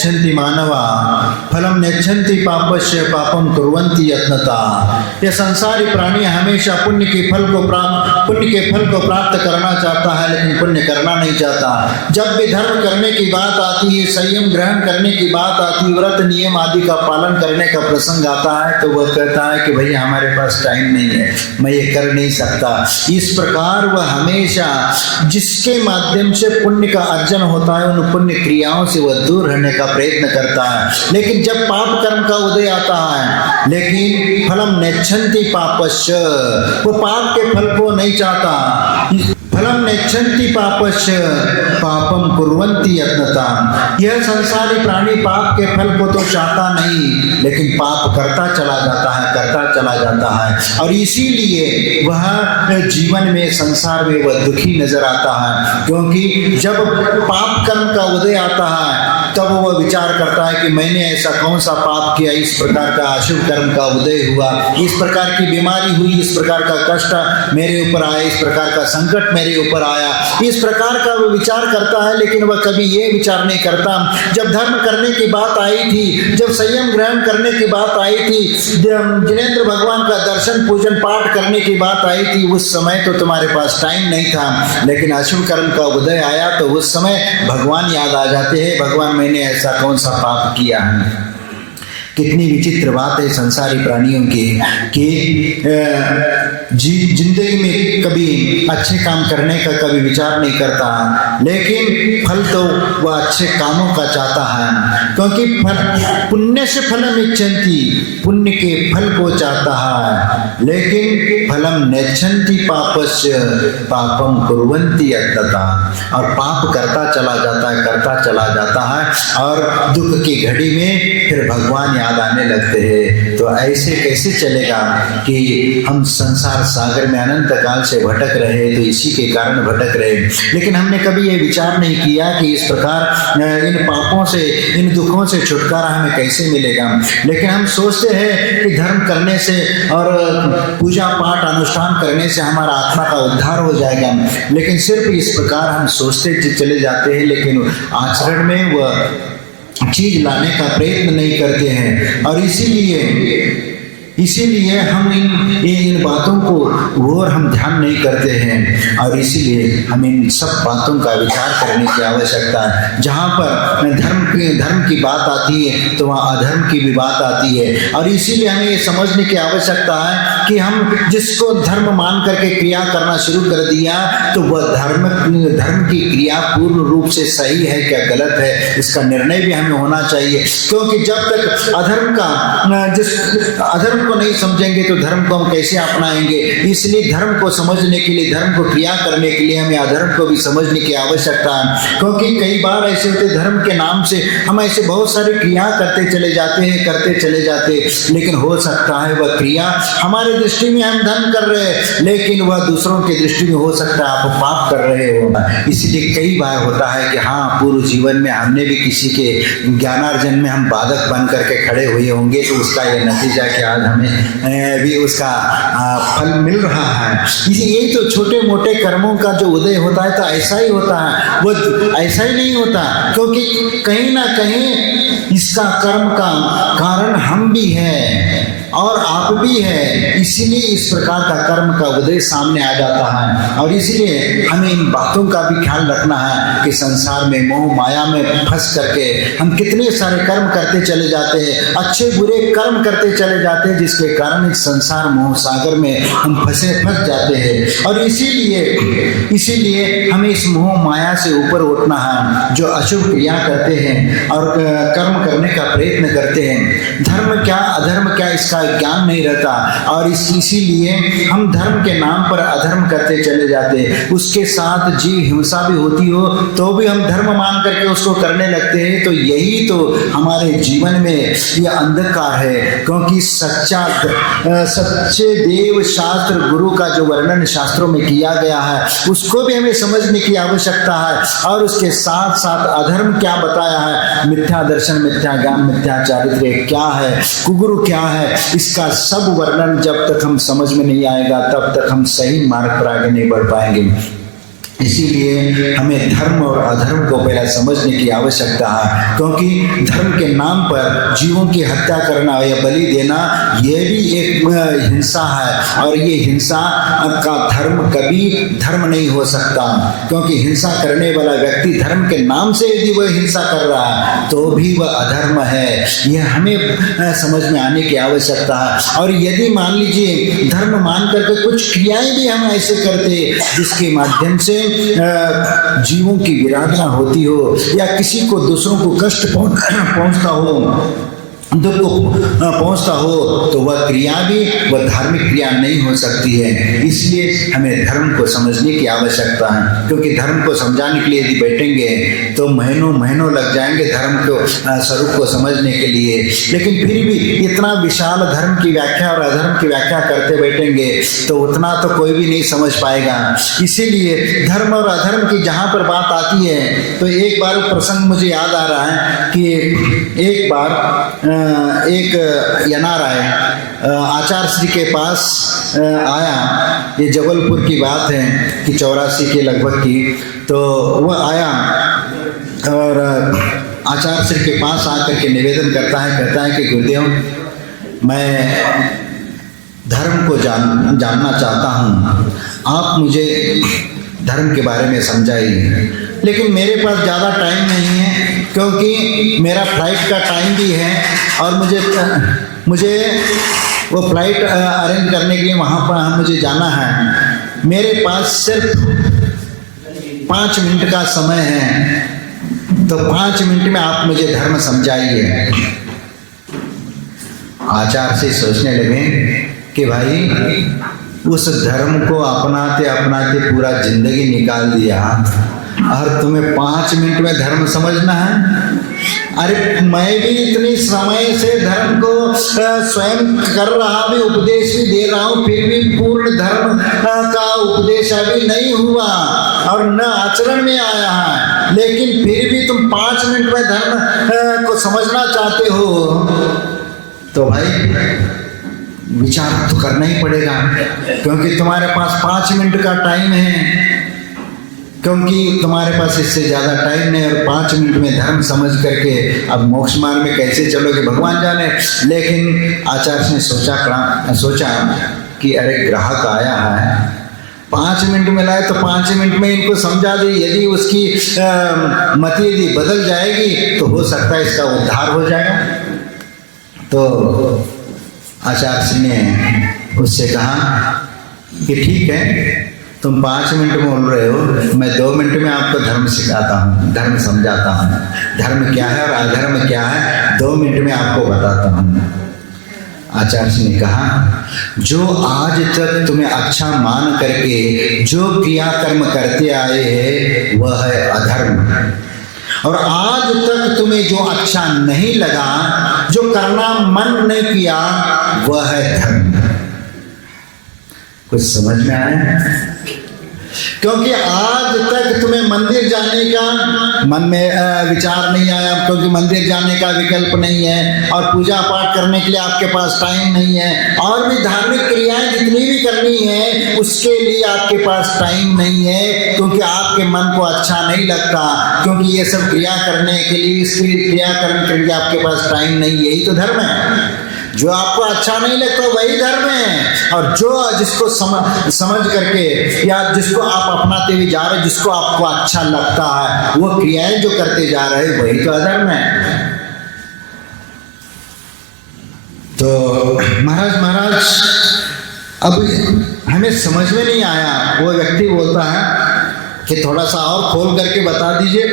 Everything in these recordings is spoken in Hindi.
नेच्छन्ति मानवा फलम नेच्छन्ति पापस्य पापम कुर्वन्ति यत्नता। ये संसारी प्राणी हमेशा पुण्य के फल को प्राप्त करना चाहता है, लेकिन पुण्य करना नहीं चाहता। जब भी धर्म करने की बात आती है, संयम ग्रहण करने की बात आती है, व्रत नियम आदि का पालन करने का प्रसंग आता है, तो वह कहता है कि भैया हमारे पास टाइम नहीं है, मैं ये कर नहीं सकता। इस प्रकार वह हमेशा जिसके माध्यम से पुण्य का अर्जन होता है, उन पुण्य क्रियाओं से वह दूर रहने का प्रयत्न करता है। लेकिन जब पाप कर्म का उदय आता है, लेकिन फलम नेच्छन्ति पापस्य, वो पाप के फल को नहीं चाहता। फलम नेच्छन्ति पापस्य पापम कुर्वन्ति यत्नता। यह संसारी प्राणी पाप के फल को तो चाहता नहीं, लेकिन पाप करता चला जाता है, और इसीलिए वह जीवन में, संसार में वह दुखी नजर आता है। क्योंकि जब पाप कर्म का उदय आता है, तब वह विचार करता है कि मैंने ऐसा कौन सा पाप किया, इस प्रकार का अशुभ कर्म का उदय हुआ, इस प्रकार की बीमारी हुई, इस प्रकार का कष्ट मेरे ऊपर आया, इस प्रकार का संकट मेरे ऊपर आया, इस प्रकार का वह विचार करता है। लेकिन वह कभी ये विचार नहीं करता, जब धर्म करने की बात आई थी, जब संयम ग्रहण करने की बात आई थी, जिनेंद्र भगवान का दर्शन पूजन पाठ करने की बात आई थी, उस समय तो तुम्हारे पास टाइम नहीं था। लेकिन अशुभ कर्म का उदय आया तो उस समय भगवान याद आ जाते हैं, भगवान मैंने ऐसा कौन सा पाप किया है। कितनी विचित्र बात है संसारी प्राणियों की कि जिंदगी में कभी अच्छे काम करने का कभी विचार नहीं करता, लेकिन फल तो वह अच्छे कामों का चाहता है। क्योंकि पुण्य से फलम इच्छन्ति, पुण्य के फल को चाहता है, लेकिन फलम नेच्छन्ति पापस्य पापम कुर्वन्ति यत्नता। और पाप करता चला जाता है, और दुख की घड़ी में फिर भगवान याद आने लगते हैं। तो ऐसे कैसे चलेगा कि हम संसार सागर में अनंत काल से भटक रहे, तो इसी के कारण भटक रहे। लेकिन हमने कभी ये विचार नहीं किया कि इस प्रकार इन पापों से, इन दुखों से छुटकारा हमें कैसे मिलेगा। लेकिन हम सोचते हैं कि धर्म करने से और पूजा पाठ अनुष्ठान करने से हमारा आत्मा का उद्धार हो जाएगा। लेकिन सिर्फ इस प्रकार हम सोचते चले जाते हैं, लेकिन आचरण में वह चीज लाने का प्रयत्न नहीं करते हैं। और इसीलिए हम इन बातों को और हम ध्यान नहीं करते हैं, और इसीलिए हमें इन सब बातों का विचार करने की आवश्यकता है। जहाँ पर धर्म की बात आती है, तो वहाँ अधर्म की भी बात आती है। और इसीलिए हमें ये समझने की आवश्यकता है कि हम जिसको धर्म मान करके क्रिया करना शुरू कर दिया, तो वह धर्म की क्रिया पूर्ण रूप से सही है क्या गलत है, इसका निर्णय भी हमें होना चाहिए। क्योंकि जब तक अधर्म को नहीं समझेंगे तो धर्म को हम कैसे अपनाएंगे। इसलिए धर्म को समझने के लिए, धर्म को क्रिया करने के लिए हमें अधर्म को भी समझने की आवश्यकता है। क्योंकि कई बार ऐसे होते, धर्म के नाम से हम ऐसे बहुत सारी क्रिया करते चले जाते, लेकिन हो सकता है वह क्रिया हमारे दृष्टि में हम धर्म कर रहे हैं, लेकिन वह दूसरों की दृष्टि में हो सकता है आप पाप कर रहे हो। इसलिए कई बार होता है कि हाँ, पूर्व जीवन में हमने भी किसी के ज्ञानार्जन में हम बाधक बन करके खड़े हुए होंगे, तो उसका यह नतीजा कि आज हमें भी उसका फल मिल रहा है। यही तो छोटे मोटे कर्मों का जो उदय होता है, तो ऐसा ही होता है, वो ऐसा ही नहीं होता। क्योंकि कहीं ना कहीं इसका कर्म का कारण हम भी हैं और आप भी है, इसीलिए इस प्रकार का कर्म का उदय सामने आ जाता है। और इसलिए हमें इन बातों का भी ख्याल रखना है कि संसार में मोह माया में फंस करके हम कितने सारे कर्म करते चले जाते हैं, अच्छे बुरे कर्म करते चले जाते हैं, जिसके कारण इस संसार मोह सागर में हम फंस जाते हैं। और इसीलिए हमें इस मोह माया से ऊपर उठना है। जो अशुभ क्रिया करते हैं और कर्म करने का प्रयत्न करते हैं, धर्म क्या अधर्म क्या इसका ज्ञान नहीं रहता, और इसीलिए हम धर्म के नाम पर अधर्म करते चले जाते। उसके साथ जीव हिंसा भी होती हो तो भी हम धर्म मान करके उसको करने लगते हैं। तो यही तो हमारे जीवन में ये अंधकार है। क्योंकि सच्चे देव शास्त्र गुरु का जो वर्णन शास्त्रों में किया गया है, उसको भी हमें समझने की आवश्यकता है। और उसके साथ साथ अधर्म क्या बताया है, मिथ्या दर्शन, मिथ्या ज्ञान, मिथ्या चारित्र्य क्या है, कुगुरु क्या है, इसका सब वर्णन जब तक हम समझ में नहीं आएगा, तब तक हम सही मार्ग पर आगे नहीं बढ़ पाएंगे। इसीलिए हमें धर्म और अधर्म को पहले समझने की आवश्यकता है, क्योंकि धर्म के नाम पर जीवों की हत्या करना या बलि देना ये भी एक हिंसा है, और ये हिंसा का धर्म कभी धर्म नहीं हो सकता, क्योंकि हिंसा करने वाला व्यक्ति धर्म के नाम से यदि वह हिंसा कर रहा है तो भी वह अधर्म है। यह हमें समझ में आने की आवश्यकता है। और यदि मान लीजिए धर्म मान करके कुछ क्रियाएं भी हम ऐसे करते जिसके माध्यम से जीवों की विराधना होती हो या किसी को दूसरों को कष्ट पहुंचता हो, दुख पहुंचता हो, तो वह क्रिया भी वह धार्मिक क्रिया नहीं हो सकती है। इसलिए हमें धर्म को समझने की आवश्यकता है, क्योंकि धर्म को समझाने के लिए यदि बैठेंगे तो महीनों महीनों लग जाएंगे धर्म को स्वरूप को समझने के लिए। लेकिन फिर भी इतना विशाल धर्म की व्याख्या और अधर्म की व्याख्या करते बैठेंगे तो उतना तो कोई भी नहीं समझ पाएगा। इसीलिए धर्म और अधर्म की जहाँ पर बात आती है तो एक बार प्रसंग मुझे याद आ रहा है कि एक बार एक यनार आए आचार्य श्री के पास आया। ये जबलपुर की बात है कि 84 के लगभग की। तो वह आया और आचार्य श्री के पास आकर के निवेदन करता है, कहता है कि गुरुदेव मैं धर्म को जानना चाहता हूँ, आप मुझे धर्म के बारे में समझाइए। लेकिन मेरे पास ज़्यादा टाइम नहीं है, क्योंकि मेरा फ्लाइट का टाइम भी है और मुझे वो फ्लाइट अरेंज करने के लिए वहाँ पर मुझे जाना है। मेरे पास सिर्फ 5 मिनट का समय है, तो 5 मिनट में आप मुझे धर्म समझाइए। आचार्य से सोचने लगे कि भाई उस धर्म को अपनाते अपनाते पूरा जिंदगी निकाल दिया और तुम्हें 5 मिनट में धर्म समझना है। अरे मैं भी इतनी समय से धर्म को स्वयं कर रहा भी, उपदेश भी दे रहा हूँ, फिर भी पूर्ण धर्म का उपदेश अभी नहीं हुआ और न आचरण में आया है, लेकिन फिर भी तुम 5 मिनट में धर्म को समझना चाहते हो। तो भाई विचार तो करना ही पड़ेगा, क्योंकि तुम्हारे पास 5 मिनट का टाइम है, क्योंकि तुम्हारे पास इससे ज़्यादा टाइम नहीं, और 5 मिनट में धर्म समझ करके अब मोक्ष मार्ग में कैसे चलोगे भगवान जाने। लेकिन आचार्य ने सोचा कि अरे ग्राहक आया है, 5 मिनट में लाए तो 5 मिनट में इनको समझा दे। यदि उसकी मति यदि बदल जाएगी तो हो सकता है इसका उद्धार हो जाएगा। तो आचार्य ने उससे कहा कि ठीक है, तुम 5 मिनट में बोल रहे हो, मैं 2 मिनट में आपको धर्म सिखाता हूँ, धर्म समझाता हूँ, धर्म क्या है और अधर्म क्या है 2 मिनट में आपको बताता हूँ। आचार्य ने कहा, जो आज तक तुम्हें अच्छा मान करके जो क्रियाकर्म करते आए हैं वह है अधर्म, और आज तक तुम्हें जो अच्छा नहीं लगा, जो करना मन नहीं किया, वह है धर्म। कुछ समझ में आया? क्योंकि आज तक तुम्हें मंदिर जाने का मन में विचार नहीं आया, क्योंकि मंदिर जाने का विकल्प नहीं है, और पूजा पाठ करने के लिए आपके पास टाइम नहीं है, और भी धार्मिक क्रियाएं जितनी भी करनी है उसके लिए आपके पास टाइम नहीं है, क्योंकि आपके मन को अच्छा नहीं लगता, क्योंकि ये सब क्रिया करने के लिए, इसके क्रियाकर्म के लिए आपके पास टाइम नहीं। यही तो धर्म है। जो आपको अच्छा नहीं लगता वही धर्म है, और जो जिसको समझ करके या जिसको आप अपनाते हुए जा रहे, जिसको आपको अच्छा लगता है वो क्रियाएं जो करते जा रहे वही तो अधर्म है। तो महाराज अब हमें समझ में नहीं आया। वो व्यक्ति बोलता है कि थोड़ा सा और खोल करके बता दीजिए।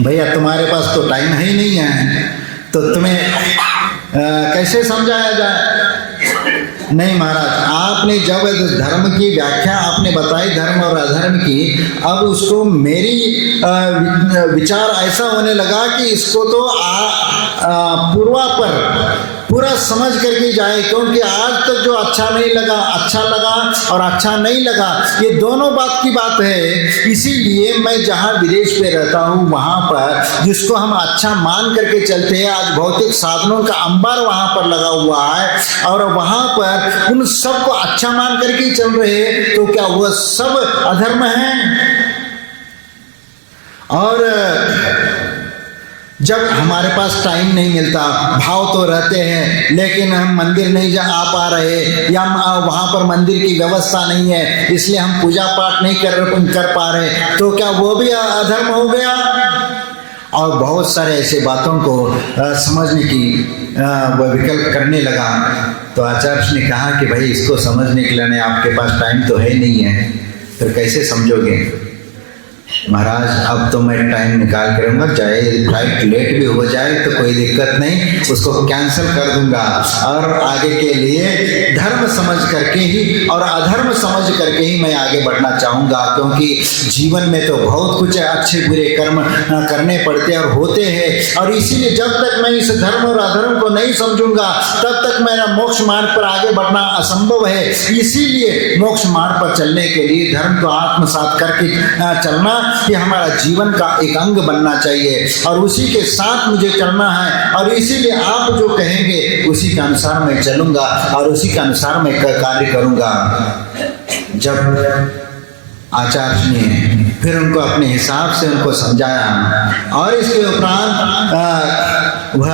भैया तुम्हारे पास तो टाइम है ही नहीं है, तो तुम्हें कैसे समझाया जाए? नहीं महाराज, आपने जब धर्म की व्याख्या आपने बताई धर्म और अधर्म की, अब उसको मेरी विचार ऐसा होने लगा कि इसको तो पूरा समझ करके जाए, क्योंकि आज तक जो अच्छा नहीं लगा, अच्छा लगा और अच्छा नहीं लगा, ये दोनों बात की बात है। इसीलिए मैं जहाँ विदेश पे रहता हूँ वहाँ पर जिसको हम अच्छा मान करके चलते हैं, आज भौतिक साधनों का अंबार वहाँ पर लगा हुआ है और वहाँ पर उन सबको अच्छा मान करके चल रहे हैं, तो क्या वह सब अधर्म है? और जब हमारे पास टाइम नहीं मिलता, भाव तो रहते हैं लेकिन हम मंदिर नहीं जा आ पा रहे, या वहाँ पर मंदिर की व्यवस्था नहीं है इसलिए हम पूजा पाठ नहीं कर पा रहे, तो क्या वो भी अधर्म हो गया? और बहुत सारे ऐसे बातों को समझने की वह विकल्प करने लगा। तो आचार्य ने कहा कि भाई इसको समझने के लिए आपके पास टाइम तो है नहीं है, फिर कैसे समझोगे? महाराज अब तो मैं टाइम निकाल करूँगा, चाहे फ्लाइट लेट भी हो जाए तो कोई दिक्कत नहीं, उसको कैंसिल कर दूंगा और आगे के लिए धर्म समझ करके ही और अधर्म समझ करके ही मैं आगे बढ़ना चाहूँगा, क्योंकि जीवन में तो बहुत कुछ अच्छे बुरे कर्म करने पड़ते और होते हैं, और इसीलिए जब तक मैं इस धर्म और अधर्म को नहीं समझूंगा तब तक मेरा मोक्ष मार्ग पर आगे बढ़ना असंभव है। इसीलिए मोक्ष मार्ग पर चलने के लिए धर्म को आत्मसात करके चलना ये हमारा जीवन का एक अंग बनना चाहिए और उसी के साथ मुझे चलना है, और इसीलिए आप जो कहेंगे उसी के अनुसार मैं चलूंगा और उसी के अनुसार मैं कार्य करूंगा। जब आचार्य ने फिर उनको अपने हिसाब से उनको समझाया और इसके उपरांत वह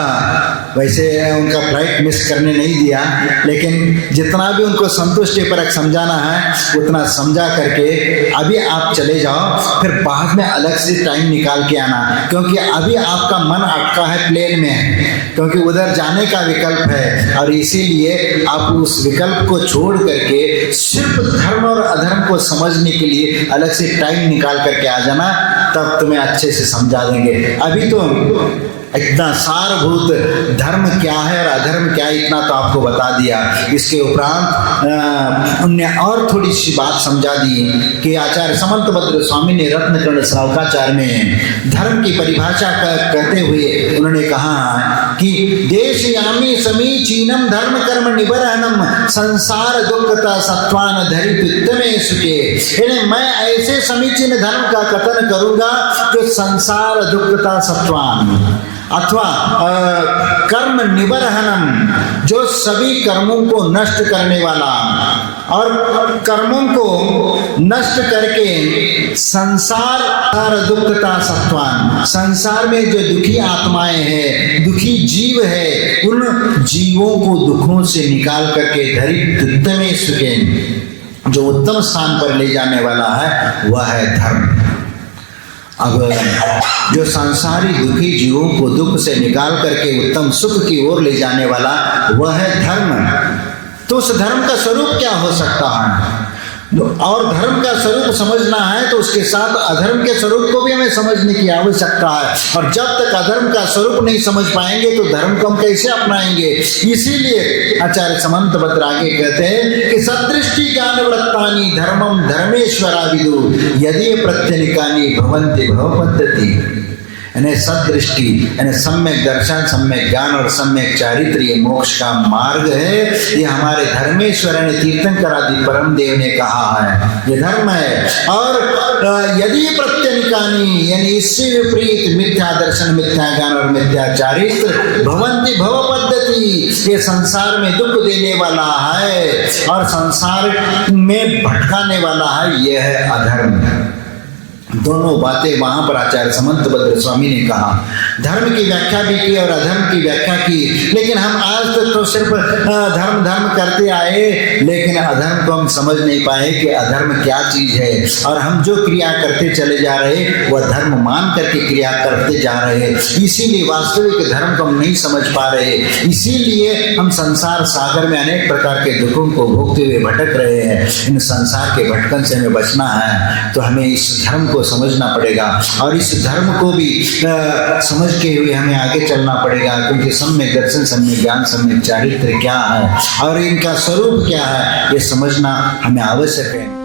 वैसे उनका फ्लाइट मिस करने नहीं दिया, लेकिन जितना भी उनको संतुष्टि परक समझाना है उतना समझा करके अभी आप चले जाओ, फिर बाद में अलग से टाइम निकाल के आना, क्योंकि अभी आपका मन अटका है प्लेन में, क्योंकि उधर जाने का विकल्प है, और इसीलिए आप उस विकल्प को छोड़ करके सिर्फ धर्म और अधर्म को समझने के लिए अलग से टाइम निकाल करके आ जाना, तब तुम्हें अच्छे से समझा देंगे। अभी तो इतना सारभूत धर्म क्या है और अधर्म क्या है इतना तो आपको बता दिया। इसके उपरांत उनने और थोड़ी सी बात समझा दी कि आचार्य समंतभद्र स्वामी ने रत्नकर्ण श्रावकाचार्य में धर्म की परिभाषा करते हुए उन्होंने कहा कि देशयामी समीचीनम धर्म कर्म निबरहनम संसार दुखता सत्वान धरित्तमे सुखे। मैं ऐसे समीचीन धर्म का कथन करूंगा जो संसार दुखता सत्वान अथवा कर्म निबरहनम जो सभी कर्मों को नष्ट करने वाला, और कर्मों को नष्ट करके संसार दुखता सत्वान, संसार में जो दुखी आत्माएं हैं, दुखी जीव है, उन जीवों को दुखों से निकाल करके धरित्व में सुखे, जो उत्तम स्थान पर ले जाने वाला है वह है धर्म। अब जो संसारी दुखी जीवों को दुख से निकाल करके उत्तम सुख की ओर ले जाने वाला वह है धर्म। तो उस धर्म का स्वरूप क्या हो सकता है? और धर्म का स्वरूप समझना है तो उसके साथ अधर्म के स्वरूप को भी हमें समझने की आवश्यकता है, और जब तक अधर्म का स्वरूप नहीं समझ पाएंगे तो धर्म को हम कैसे अपनाएंगे? इसीलिए आचार्य समंतभद्र आगे कहते हैं कि सदृष्टि ज्ञान वृत्तानि धर्मम धर्मेश्वरा विदु यदि प्रत्यनिकानि भवन्ति भवपद्धति। यानी सदृष्टि यानी सम्यक दर्शन, सम्यक ज्ञान और सम्यक चारित्र ये मोक्ष का मार्ग है। ये हमारे धर्मेश्वर ने तीर्थंकर आदि परम देव ने कहा है, ये धर्म है। और यदि प्रत्यनिकानि यानी इससे विपरीत मिथ्या दर्शन, मिथ्या ज्ञान और मिथ्या चारित्र भवन्ति भव पद्धति, ये संसार में दुख देने वाला है और संसार में भटकाने वाला है, यह है अधर्म। दोनों बातें वहां पर आचार्य समंतभद्र स्वामी ने कहा। धर्म की व्याख्या भी की और अधर्म की व्याख्या की, लेकिन हम आज तक तो सिर्फ धर्म धर्म करते आए, लेकिन अधर्म को हम समझ नहीं पाए कि अधर्म क्या चीज है, और हम जो क्रिया करते चले जा रहे वह धर्म मान करके क्रिया करते जा रहे, इसीलिए वास्तविक धर्म को हम नहीं समझ पा रहे, इसीलिए हम संसार सागर में अनेक प्रकार के दुखों को भोगते हुए भटक रहे हैं। इन संसार के भटकन से हमें बचना है तो हमें इस धर्म को समझना पड़ेगा, और इस धर्म को भी समझ के हुए हमें आगे चलना पड़ेगा, क्योंकि सम्यक दर्शन, सम्यक ज्ञान, सम्यक चारित्र क्या है और इनका स्वरूप क्या है ये समझना हमें आवश्यक है।